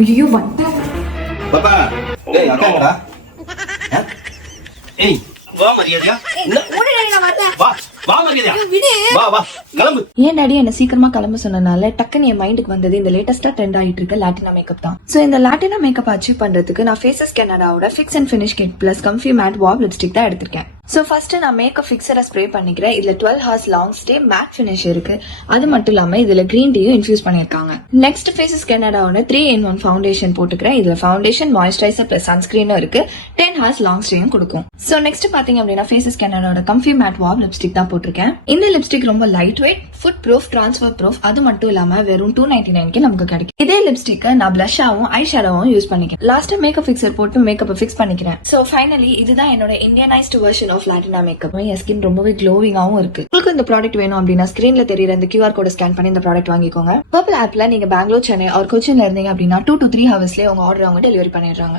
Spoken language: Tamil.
ஐயோ வந்தேன் பாப்பா ஏய் அக்காங்கடா ஏய் வா மரியாதையா வா மரியாதையா வா வா கிளம்பு. ஏன் டாடி என்ன சீக்கிரமா கிளம்ப சொன்னனால டக்குன்னு என் மைண்டுக்கு வந்தது இந்த லேட்டஸ்டா ட்ரெண்ட் ஆயிட்டு இருக்க லாட்டினா மேக்கப் தான். சோ இந்த லாட்டினா மேக்கப் அச்சீவ் பண்றதுக்கு நான் ஃபேஸஸ் கனடாவோட fix and finish kit plus comfy matte wow lipstick தான் எடுத்திருக்கேன். சோ ஃபர்ஸ்ட் நான் மேக்கப் ஃபிக்ஸரை ஸ்ப்ரே பண்ணிக்கிறேன். இதுல 12 hours long stay matte finish இருக்கு. அது மட்டும் இல்லாம இதுல கிரீன் டீயும் இன்ஃபியூஸ் பண்ணிருக்காங்க. நெக்ஸ்ட் ஃபேஸஸ் கனடாவோட 3-in-1 ஃபவுண்டேஷன் போட்டுக்கிறேன். இதுல ஃபவுண்டேஷன், மாய்ஸ்சரைசர் பிளஸ் சன்ஸ்கிரீனும் இருக்கு. 10 ஹார்ஸ் லாங் ஸ்டேயும் கொடுக்கும். சோ நெக்ஸ்ட் பாத்தீங்க அப்படின்னா ஃபேஸஸ் கனடாவோட கம்ஃபி மேட் வாவ் லிப்ஸ்டிக் தான் போட்டிருக்கேன். இந்த லிப்ஸ்டிக் ரொம்ப light weight, food proof, transfer proof. அது மட்டும் இல்லாம வெறும் 299 நமக்கு கிடைக்கும். இதே லிப்ஸ்டிக் நான் பிளஷாவும் ஐ ஷேடோவும் யூஸ் பண்ணிக்கிறேன். லாஸ்டா மேக்கப் ஃபிக்ஸர் போட்டு மேக்கப் ஃபிக்ஸ் பண்ணிக்கிறேன். சோ ஃபைனலி இதுதான் என்னோட Indianised version of Latina makeup. என் ஸ்கின் ரொம்பவே க்ளோவிங்காவும் இருக்கு. உங்களுக்கு இந்த ப்ராடக்ட் வேணும் அப்படின்னா ஸ்கிரீன்ல தெரியற இந்த QR கோட ஸ்கேன் பண்ணி இந்த ப்ராடக்ட் வாங்கிக்கோங்க. பர்பிள் ஆப்ல நீங்க பெங்களூர், சென்னை ஒரு கொச்சின்ல இருந்தீங்க அப்படின்னா 2 to 3 ஹவர்ஸ்லயே உங்க ஆர்டர் அவங்க டெலிவரி பண்ணிடுறாங்க.